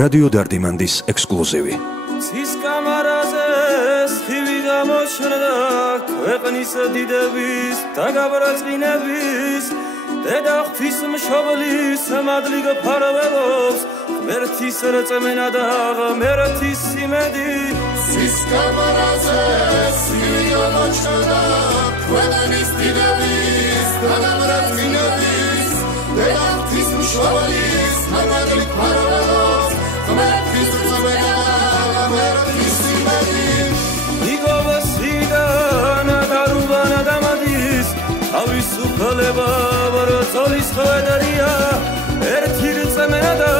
რადიო დარდიმანდის ექსკლუზივი. ცის კამარაზე სხივი გამოჩნდა ქვეყნის დიდების და გაბრწყინების დედა ღვთის მშობლის მადლი გფარველობს ღმერთის რწმენა და ღმერთის იმედი. ცის კამარაზე სხივი გამოჩნდა ქვეყნის დიდების და გაბრწყინების დედა ღვთის მშობლის მადლი გფარველობს ღმერთის რწმენა და ღმერთის იმედი. იგოვსიდან გარუბან დამადის თავისუფლება ბრძოლის ხვედრია ერთი რწმენა და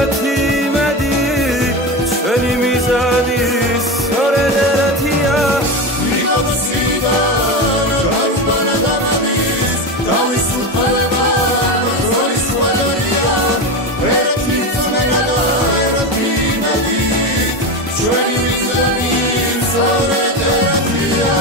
ერთი იმედი ჩვენი მიზანი სწორედ ერთია. იგოვსიდან გარუბან დამადის თავისუფლება ბრძოლის ხვედრია ერთი რწმენა და ერთი იმედი ჩვენი მიზანი სწორედ ერთია.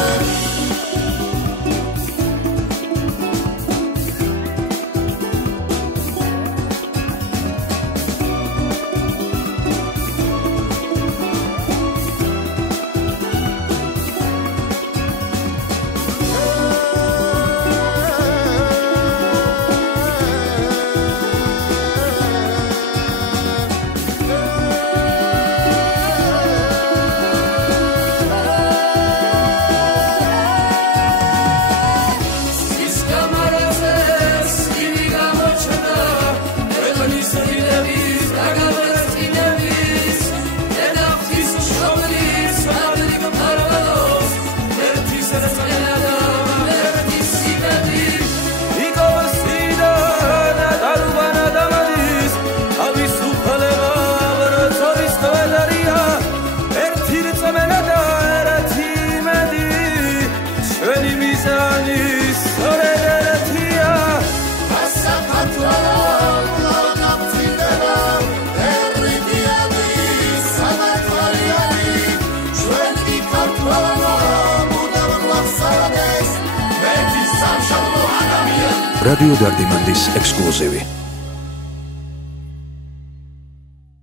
რადიო დარდიმანდის ექსკლუზივი.